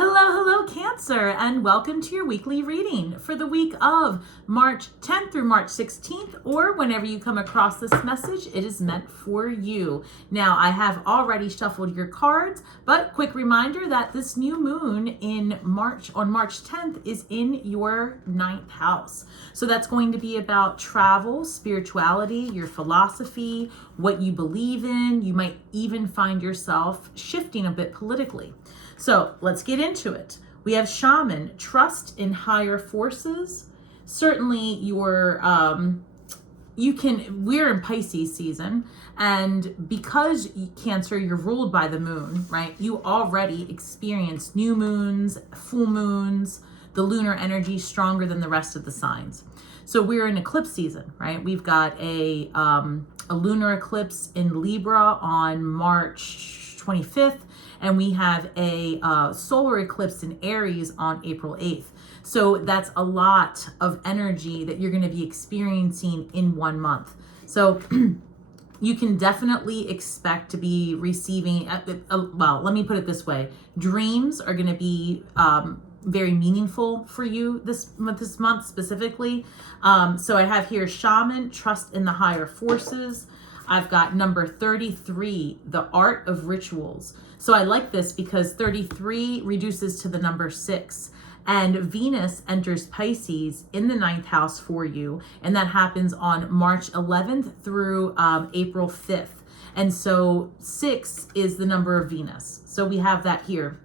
Hello, Cancer, and welcome to your weekly reading for the week of March 10th through March 16th, or whenever you come across this message, it is meant for you. Now, I have already shuffled your cards, but quick reminder that this new moon on March 10th is in your 9th house. So that's going to be about travel, spirituality, your philosophy, what you believe in. You might even find yourself shifting a bit politically. So let's get into it. We have shaman, trust in higher forces. Certainly we're in Pisces season, and because Cancer, you're ruled by the moon, right? You already experience new moons, full moons, the lunar energy stronger than the rest of the signs. So we're in eclipse season, right? We've got a lunar eclipse in Libra on March 25th. And we have a solar eclipse in Aries on April 8th. So that's a lot of energy that you're going to be experiencing in 1 month. So you can definitely expect to be receiving, well, let me put it this way. Dreams are going to be very meaningful for you this month specifically. So I have here shaman, trust in the higher forces. I've got number 33, the art of rituals. So I like this because 33 reduces to the number 6, and Venus enters Pisces in the 9th house for you. And that happens on March 11th through April 5th. And so 6 is the number of Venus. So we have that here.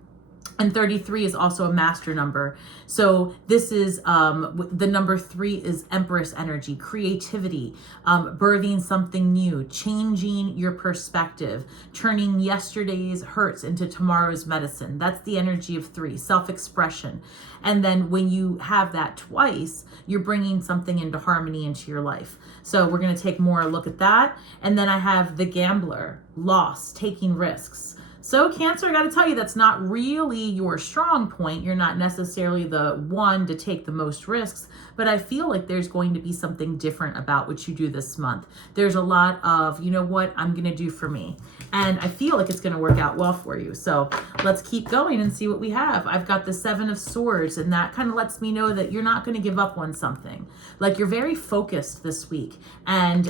And 33 is also a master number. So this is, the number 3 is Empress energy, creativity, birthing something new, changing your perspective, turning yesterday's hurts into tomorrow's medicine. That's the energy of 3, self-expression. And then when you have that twice, you're bringing something into harmony into your life. So we're going to take more a look at that. And then I have the gambler, loss, taking risks. So Cancer, I got to tell you, that's not really your strong point. You're not necessarily the one to take the most risks, but I feel like there's going to be something different about what you do this month. There's a lot of, you know what, I'm going to do for me. And I feel like it's going to work out well for you. So let's keep going and see what we have. I've got the 7 of Swords, and that kind of lets me know that you're not going to give up on something. Like you're very focused this week. And,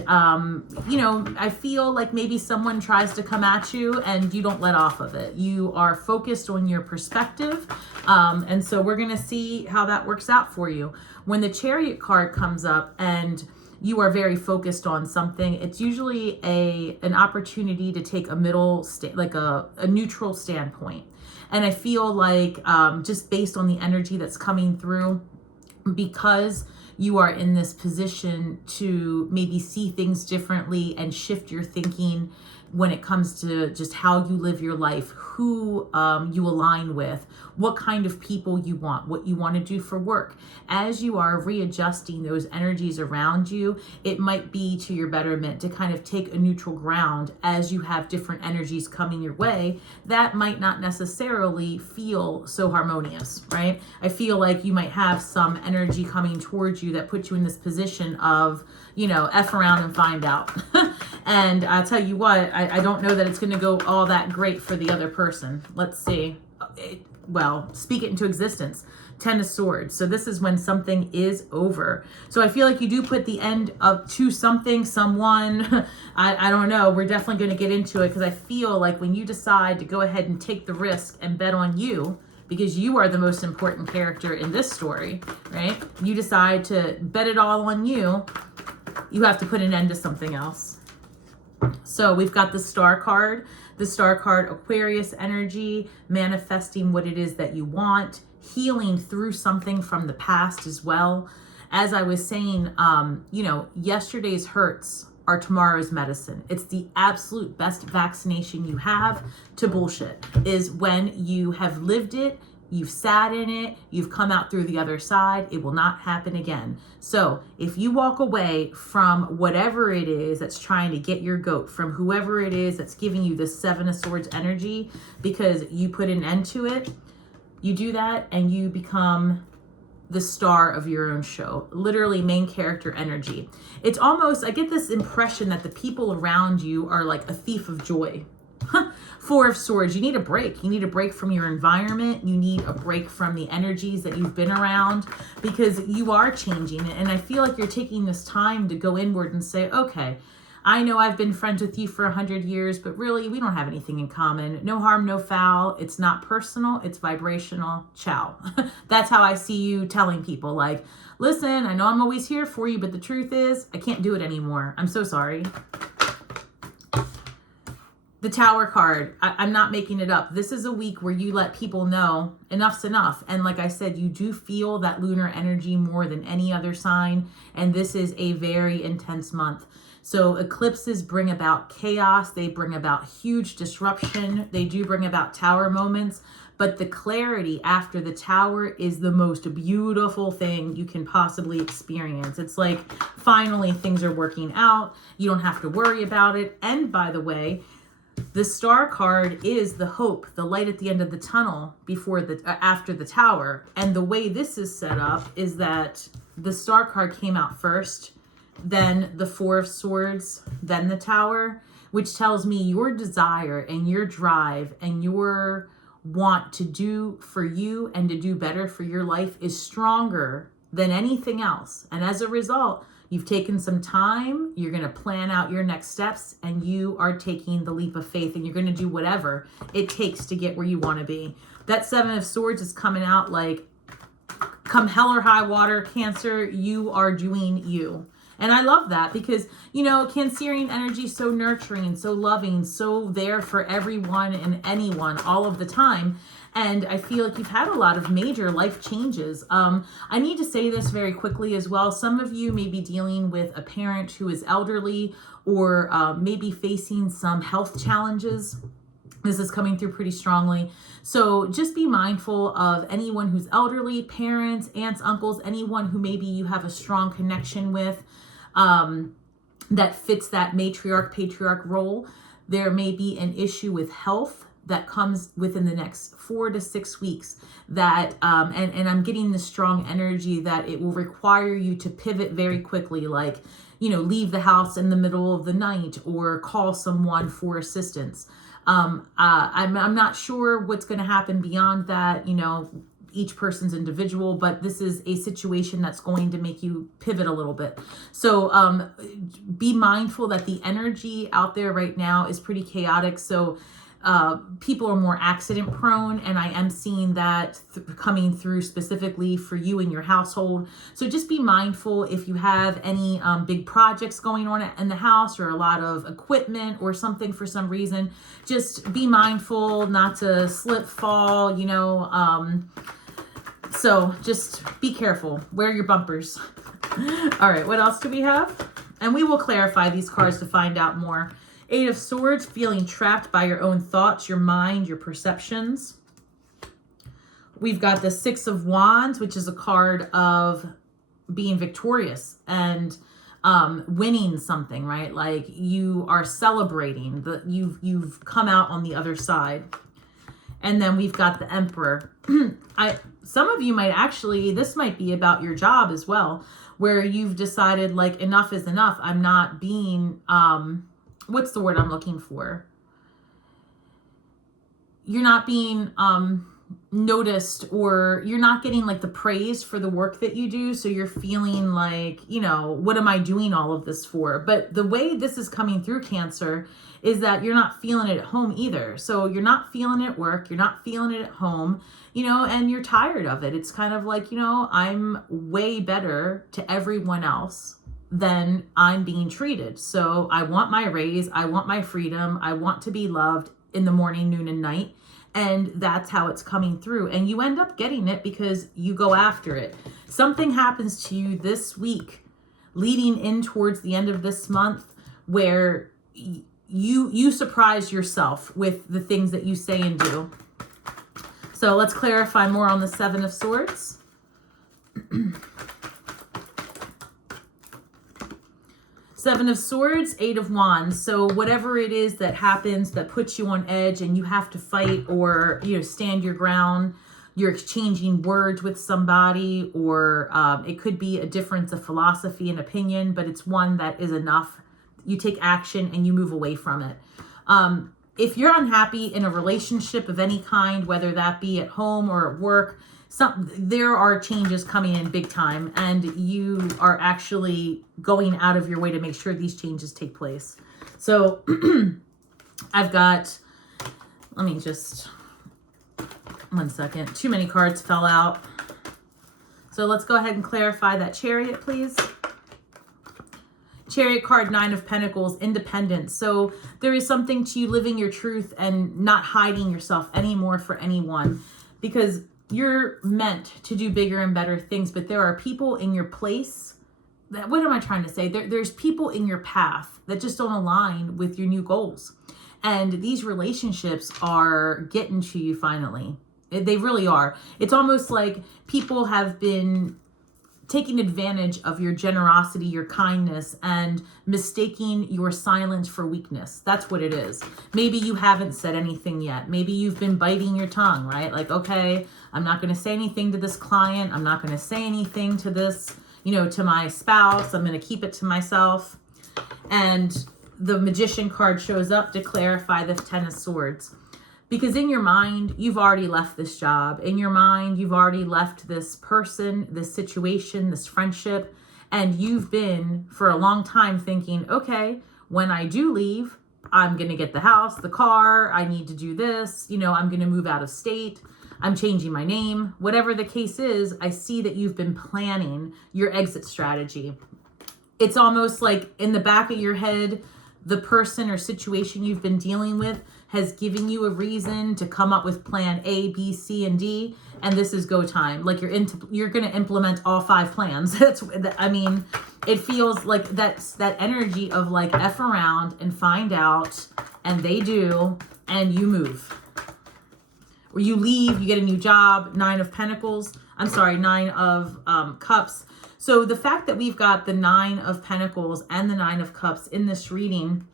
you know, I feel like maybe someone tries to come at you and you don't let off of it. You are focused on your perspective. And so we're going to see how that works out for you. When the Chariot card comes up and you are very focused on something, it's usually an opportunity to take a middle, like a neutral standpoint. And I feel like just based on the energy that's coming through, because you are in this position to maybe see things differently and shift your thinking when it comes to just how you live your life, who you align with, what kind of people you want, what you want to do for work. As you are readjusting those energies around you, it might be to your betterment to kind of take a neutral ground as you have different energies coming your way that might not necessarily feel so harmonious, right? I feel like you might have some energy coming towards you that puts you in this position of, you know, F around and find out. And I'll tell you what, I don't know that it's going to go all that great for the other person. Let's see. Well, speak it into existence. 10 of Swords. So this is when something is over. So I feel like you do put the end up to something, someone. I don't know. We're definitely going to get into it because I feel like when you decide to go ahead and take the risk and bet on you, because you are the most important character in this story, right? You decide to bet it all on you, you have to put an end to something else. So we've got the Star card. The Star card, Aquarius energy, manifesting what it is that you want, healing through something from the past as well. As I was saying, you know, yesterday's hurts are tomorrow's medicine. It's the absolute best vaccination you have to bullshit, is when you have lived it, you've sat in it, you've come out through the other side, it will not happen again. So if you walk away from whatever it is that's trying to get your goat, from whoever it is that's giving you this 7 of Swords energy, because you put an end to it, you do that and you become the star of your own show, literally main character energy. It's almost, I get this impression that the people around you are like a thief of joy. Four of Swords, you need a break. You need a break from your environment. You need a break from the energies that you've been around, because you are changing. And I feel like you're taking this time to go inward and say, okay, I know I've been friends with you for 100 years, but really we don't have anything in common. No harm, no foul. It's not personal. It's vibrational. Ciao. That's how I see you telling people, like, listen, I know I'm always here for you, but the truth is I can't do it anymore. I'm so sorry. The Tower card, I'm not making it up. This is a week where you let people know enough's enough. And like I said, you do feel that lunar energy more than any other sign. And this is a very intense month. So eclipses bring about chaos. They bring about huge disruption. They do bring about tower moments. But the clarity after the tower is the most beautiful thing you can possibly experience. It's like, finally, things are working out. You don't have to worry about it. And by the way, the Star card is the hope, the light at the end of the tunnel after the tower. And the way this is set up is that the Star card came out first, then the Four of Swords, then the Tower, which tells me your desire and your drive and your want to do for you and to do better for your life is stronger than anything else. And as a result, you've taken some time, you're going to plan out your next steps, and you are taking the leap of faith, and you're going to do whatever it takes to get where you want to be. That Seven of Swords is coming out like, come hell or high water, Cancer, you are doing you. And I love that because, you know, Cancerian energy is so nurturing, so loving, so there for everyone and anyone all of the time. And I feel like you've had a lot of major life changes. I need to say this very quickly as well. Some of you may be dealing with a parent who is elderly or maybe facing some health challenges. This is coming through pretty strongly. So just be mindful of anyone who's elderly, parents, aunts, uncles, anyone who maybe you have a strong connection with that fits that matriarch, patriarch role. There may be an issue with health that comes within the next 4 to 6 weeks that, and I'm getting the strong energy that it will require you to pivot very quickly, like, you know, leave the house in the middle of the night or call someone for assistance. I'm not sure what's going to happen beyond that. You know, each person's individual, but this is a situation that's going to make you pivot a little bit. So be mindful that the energy out there right now is pretty chaotic. So people are more accident prone, and I am seeing that coming through specifically for you and your household. So just be mindful if you have any big projects going on in the house or a lot of equipment or something for some reason. Just be mindful not to slip, fall, you know. So just be careful. Wear your bumpers. All right, what else do we have? And we will clarify these cards to find out more. Eight of Swords, feeling trapped by your own thoughts, your mind, your perceptions. We've got the Six of Wands, which is a card of being victorious and winning something, right? Like you are celebrating that you've come out on the other side. And then we've got the Emperor. Some of you might actually, this might be about your job as well, where you've decided like enough is enough. I'm not being, what's the word I'm looking for? You're not being noticed, or you're not getting like the praise for the work that you do. So you're feeling like, you know, what am I doing all of this for? But the way this is coming through, Cancer, is that you're not feeling it at home either. So you're not feeling it at work. You're not feeling it at home, you know, and you're tired of it. It's kind of like, you know, I'm way better to everyone else than I'm being treated. So I want my raise. I want my freedom. I want to be loved in the morning, noon, and night. And that's how it's coming through. And you end up getting it because you go after it. Something happens to you this week, leading in towards the end of this month, where you surprise yourself with the things that you say and do. So let's clarify more on the Seven of Swords. Seven of Swords, Eight of Wands. So whatever it is that happens that puts you on edge and you have to fight or, you know, stand your ground, you're exchanging words with somebody, or it could be a difference of philosophy and opinion, but it's one that is enough. You take action and you move away from it. if you're unhappy in a relationship of any kind, whether that be at home or at work, there are changes coming in big time, and you are actually going out of your way to make sure these changes take place. So I've got, let me just, 1 second. Too many cards fell out. So let's go ahead and clarify that Chariot, please. Chariot card, 9 of Pentacles, independence. So there is something to you living your truth and not hiding yourself anymore for anyone, because you're meant to do bigger and better things, but there are people in your place that, what am I trying to say? There's people in your path that just don't align with your new goals. And these relationships are getting to you finally. They really are. It's almost like people have been taking advantage of your generosity, your kindness, and mistaking your silence for weakness. That's what it is. Maybe you haven't said anything yet. Maybe you've been biting your tongue, right? Like, okay, I'm not going to say anything to this client. I'm not going to say anything to this, to my spouse. I'm going to keep it to myself. And the Magician card shows up to clarify the 10 of Swords. Because in your mind, you've already left this job. In your mind, you've already left this person, this situation, this friendship. And you've been for a long time thinking, okay, when I do leave, I'm going to get the house, the car. I need to do this. I'm going to move out of state. I'm changing my name. Whatever the case is, I see that you've been planning your exit strategy. It's almost like in the back of your head, the person or situation you've been dealing with has given you a reason to come up with plan A, B, C, and D, and this is go time. Like you're going to implement all 5 plans. It feels like that's that energy of like F around and find out, and they do, and you move. Or you leave, you get a new job, 9 of Pentacles. 9 of Cups. So the fact that we've got the 9 of Pentacles and the 9 of Cups in this reading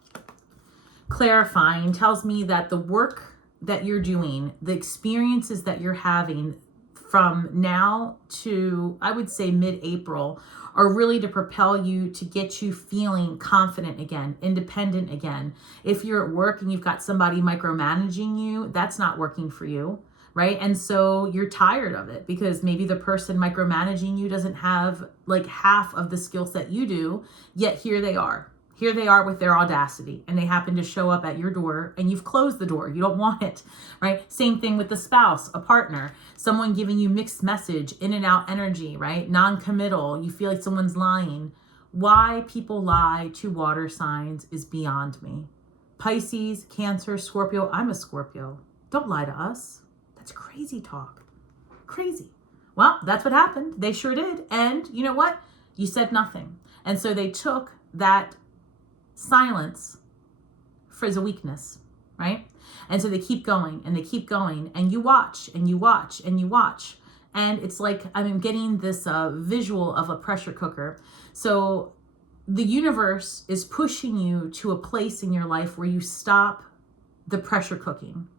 clarifying tells me that the work that you're doing, the experiences that you're having from now to, I would say, mid-April, are really to propel you to get you feeling confident again, independent again. If you're at work and you've got somebody micromanaging you, that's not working for you, right? And so you're tired of it because maybe the person micromanaging you doesn't have like half of the skill set you do, yet here they are. Here they are with their audacity, and they happen to show up at your door and you've closed the door. You don't want it, right? Same thing with the spouse, a partner, someone giving you mixed message, in and out energy, right? Non-committal. You feel like someone's lying. Why people lie to water signs is beyond me. Pisces, Cancer, Scorpio. I'm a Scorpio. Don't lie to us. That's crazy talk. Crazy. Well, that's what happened. They sure did. And you know what? You said nothing. And so they took that silence as a weakness, right? And so they keep going and they keep going, and you watch and you watch and you watch. And it's like I'm getting this visual of a pressure cooker. So the universe is pushing you to a place in your life where you stop the pressure cooking,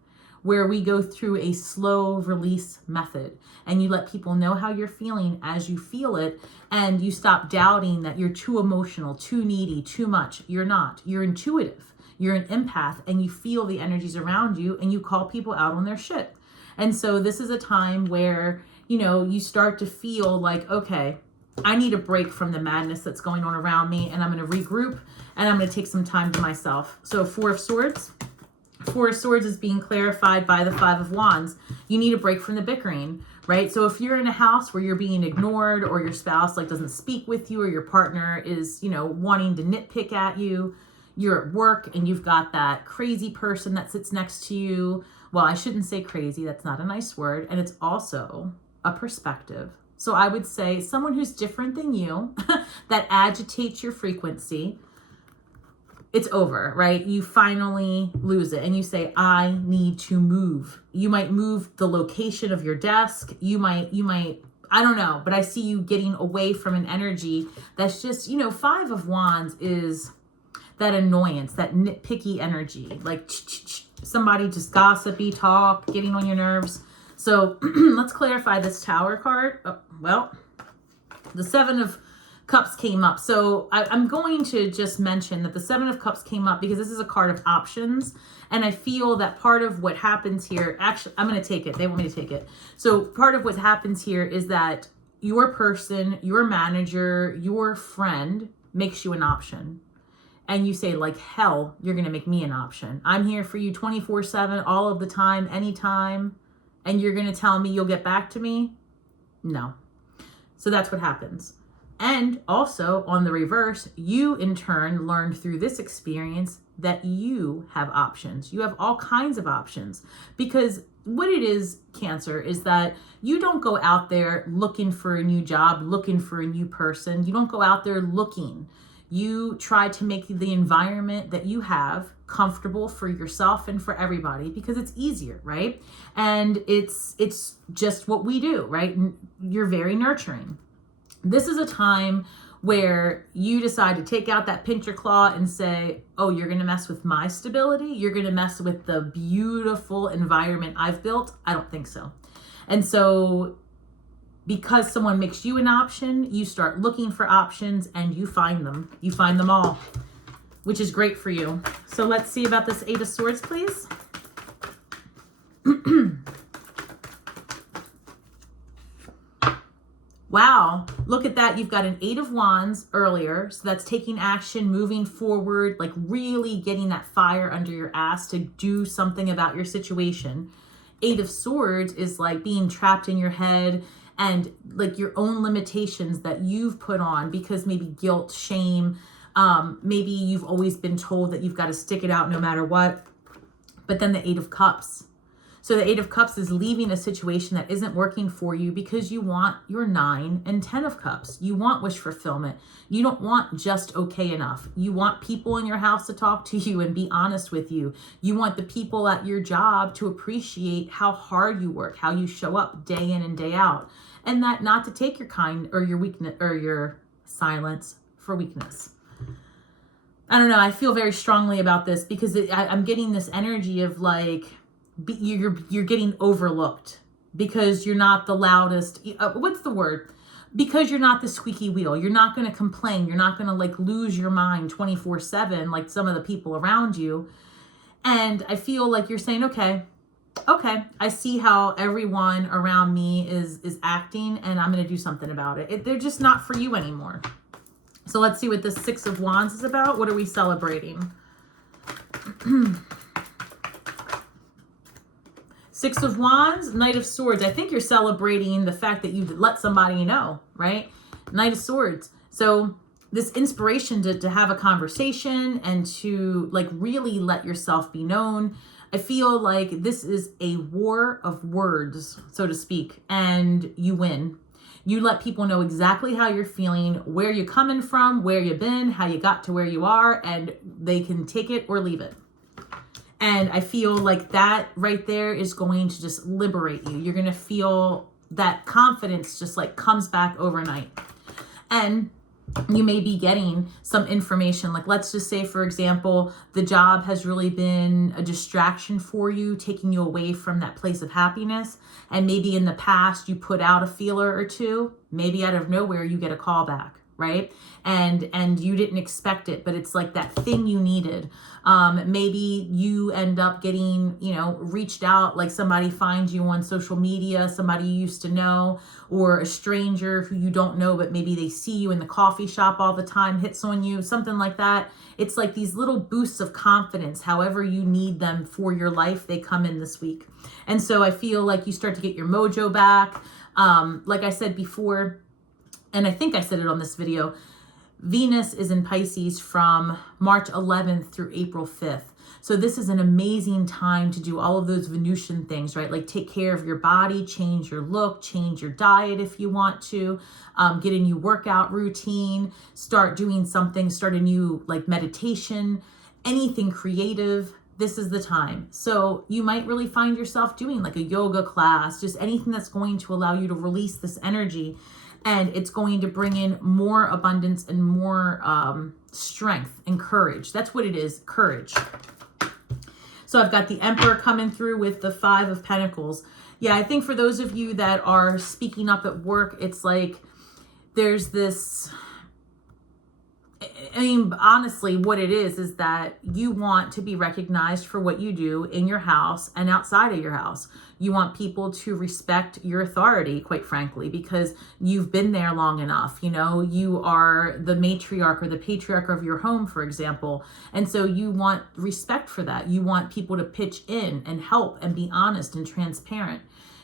where we go through a slow release method and you let people know how you're feeling as you feel it, and you stop doubting that you're too emotional, too needy, too much. You're not. You're intuitive. You're an empath, and you feel the energies around you, and you call people out on their shit. And so this is a time where, you start to feel like, okay, I need a break from the madness that's going on around me, and I'm going to regroup, and I'm going to take some time to myself. So 4 of Swords. 4 of Swords is being clarified by the 5 of Wands. You need a break from the bickering, right? So if you're in a house where you're being ignored, or your spouse doesn't speak with you, or your partner is, wanting to nitpick at you, you're at work and you've got that crazy person that sits next to you. Well, I shouldn't say crazy. That's not a nice word. And it's also a perspective. So I would say someone who's different than you that agitates your frequency. It's over, right? You finally lose it and you say, I need to move. You might move the location of your desk. You might, I don't know, but I see you getting away from an energy that's just, 5 of Wands is that annoyance, that nitpicky energy, like somebody just gossipy talk, getting on your nerves. So let's clarify this Tower card. Oh, well, the 7 of Cups came up. So I'm going to just mention that the Seven of Cups came up because this is a card of options. And I feel that part of what happens here, actually, I'm going to take it. They want me to take it. So part of what happens here is that your person, your manager, your friend makes you an option. And you say, like, hell, you're going to make me an option. I'm here for you 24/7, all of the time, anytime. And you're going to tell me you'll get back to me? No. So that's what happens. And also on the reverse, you in turn learned through this experience that you have options. You have all kinds of options, because what it is, Cancer, is that you don't go out there looking for a new job, looking for a new person. You don't go out there looking. You try to make the environment that you have comfortable for yourself and for everybody, because it's easier, right? And it's just what we do, right? You're very nurturing. This is a time where you decide to take out that pincher claw and say, oh, you're going to mess with my stability? You're going to mess with the beautiful environment I've built? I don't think so. And so because someone makes you an option, you start looking for options and you find them. You find them all, which is great for you. So let's see about this Eight of Swords, please. Wow, look at that. You've got an Eight of Wands earlier. So that's taking action, moving forward, like really getting that fire under your ass to do something about your situation. Eight of Swords is like being trapped in your head and like your own limitations that you've put on because maybe guilt, shame, maybe you've always been told that you've got to stick it out no matter what. But then the Eight of Cups. So the Eight of Cups is leaving a situation that isn't working for you because you want your 9 and 10 of Cups. You want wish fulfillment. You don't want just okay enough. You want people in your house to talk to you and be honest with you. You want the people at your job to appreciate how hard you work, how you show up day in and day out, and that not to take your kind or your weakness or your silence for weakness. I don't know. I feel very strongly about this because I'm getting this energy of like, you're getting overlooked because you're not the loudest. What's the word? Because you're not the squeaky wheel. You're not going to complain. You're not going to like lose your mind 24/7 like some of the people around you. And I feel like you're saying, okay, I see how everyone around me is acting and I'm going to do something about it. They're just not for you anymore. So let's see what the Six of Wands is about. What are we celebrating? Six of Wands, Knight of Swords. I think you're celebrating the fact that you let somebody know, right? Knight of Swords. So this inspiration to have a conversation and to like really let yourself be known. I feel like this is a war of words, so to speak, and you win. You let people know exactly how you're feeling, where you're coming from, where you've been, how you got to where you are, and they can take it or leave it. And I feel like that right there is going to just liberate you. You're going to feel that confidence just like comes back overnight. And you may be getting some information. Like let's just say, for example, the job has really been a distraction for you, taking you away from that place of happiness. And maybe in the past you put out a feeler or two, maybe out of nowhere you get a call back. Right? And you didn't expect it, but it's like that thing you needed. Maybe you end up getting, reached out, like somebody finds you on social media, somebody you used to know, or a stranger who you don't know, but maybe they see you in the coffee shop all the time, hits on you, something like that. It's like these little boosts of confidence, however you need them for your life, they come in this week. And so I feel like you start to get your mojo back. Like I said before, and I think I said it on this video, Venus is in Pisces from March 11th through April 5th. So this is an amazing time to do all of those Venusian things, right? Like take care of your body, change your look, change your diet if you want to, get a new workout routine, start doing something, start a new like meditation, anything creative. This is the time. So you might really find yourself doing like a yoga class, just anything that's going to allow you to release this energy. And it's going to bring in more abundance and more strength and courage. That's what it is, courage. So I've got the Emperor coming through with the Five of Pentacles. Yeah, I think for those of you that are speaking up at work, it's like there's this I mean, honestly, what it is that you want to be recognized for what you do in your house and outside of your house. You want people to respect your authority, quite frankly, because you've been there long enough. You know, you are the matriarch or the patriarch of your home, for example. And so you want respect for that. You want people to pitch in and help and be honest and transparent.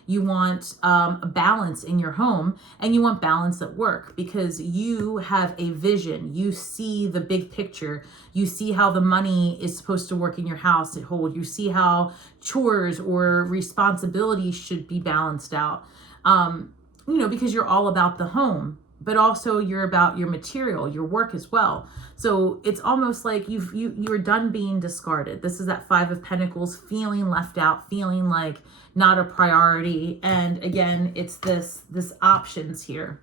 You want a balance in your home, and you want balance at work because you have a vision. You see the big picture. You see how the money is supposed to work in your house at hold. You see how chores or responsibilities should be balanced out. You know, because you're all about the home, but also you're about your material, your work as well. So it's almost like you're done being discarded. This is that Five of Pentacles, feeling left out, feeling like not a priority. And again, it's this options here.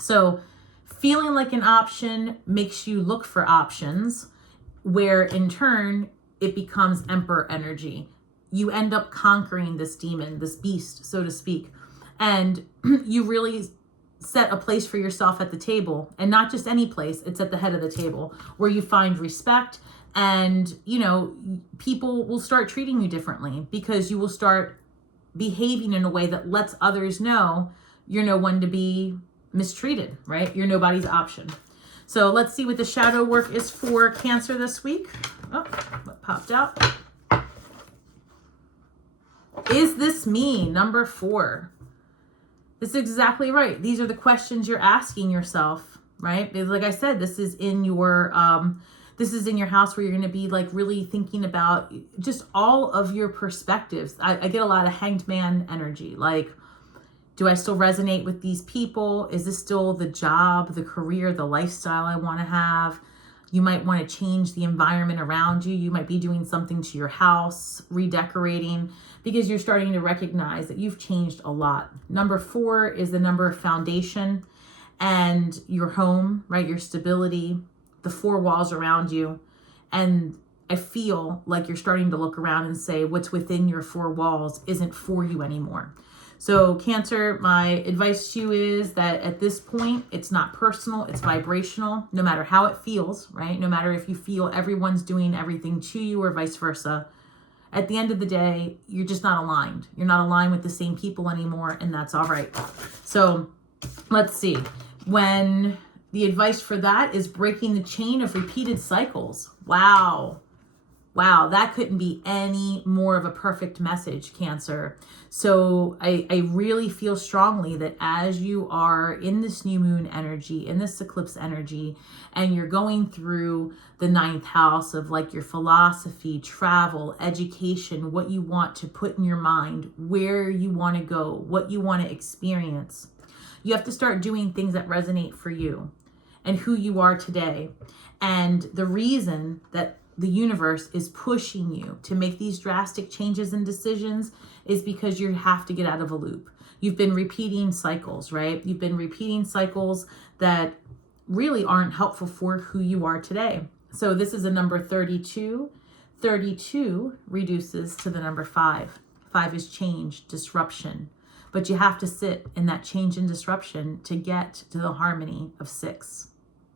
So feeling like an option makes you look for options, where in turn it becomes Emperor energy. You end up conquering this demon, this beast, so to speak. And you really set a place for yourself at the table, and not just any place, it's at the head of the table where you find respect, and you know, people will start treating you differently because you will start behaving in a way that lets others know you're no one to be mistreated, right? You're nobody's option. So let's see what the shadow work is for Cancer this week. Oh, what popped out? Is this me? Number 4. This is exactly right. These are the questions you're asking yourself, right? Because like I said, this is in your house where you're going to be like really thinking about just all of your perspectives. I get a lot of Hanged Man energy. Like, do I still resonate with these people? Is this still the job, the career, the lifestyle I want to have? You might want to change the environment around you. You might be doing something to your house, redecorating, because you're starting to recognize that you've changed a lot. Number 4 is the number of foundation and your home, right? Your stability, the 4 walls around you. And I feel like you're starting to look around and say what's within your 4 walls isn't for you anymore. So Cancer, my advice to you is that at this point, it's not personal, it's vibrational, no matter how it feels, right? No matter if you feel everyone's doing everything to you or vice versa. At the end of the day, you're just not aligned. You're not aligned with the same people anymore, and that's all right. So let's see. When the advice for that is breaking the chain of repeated cycles. Wow. Wow, that couldn't be any more of a perfect message, Cancer. So I really feel strongly that as you are in this new moon energy, in this eclipse energy, and you're going through the 9th house of like your philosophy, travel, education, what you want to put in your mind, where you want to go, what you want to experience, you have to start doing things that resonate for you and who you are today. And the reason that the universe is pushing you to make these drastic changes and decisions is because you have to get out of a loop. You've been repeating cycles, right? You've been repeating cycles that really aren't helpful for who you are today. So this is a number 32. 32 reduces to the number 5. 5 is change, disruption. But you have to sit in that change and disruption to get to the harmony of 6.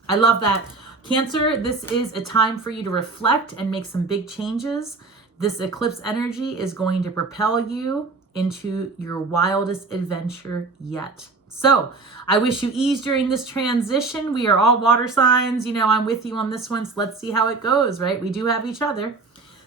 I love that. Cancer, this is a time for you to reflect and make some big changes. This eclipse energy is going to propel you into your wildest adventure yet. So I wish you ease during this transition. We are all water signs. You know, I'm with you on this one. So let's see how it goes, right? We do have each other.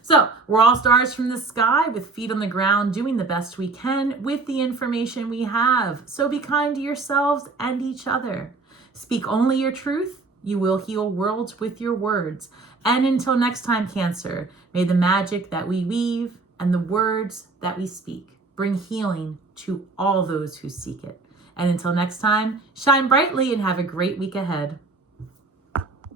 So we're all stars from the sky with feet on the ground, doing the best we can with the information we have. So be kind to yourselves and each other. Speak only your truth. You will heal worlds with your words. And until next time, Cancer, may the magic that we weave and the words that we speak bring healing to all those who seek it. And until next time, shine brightly and have a great week ahead.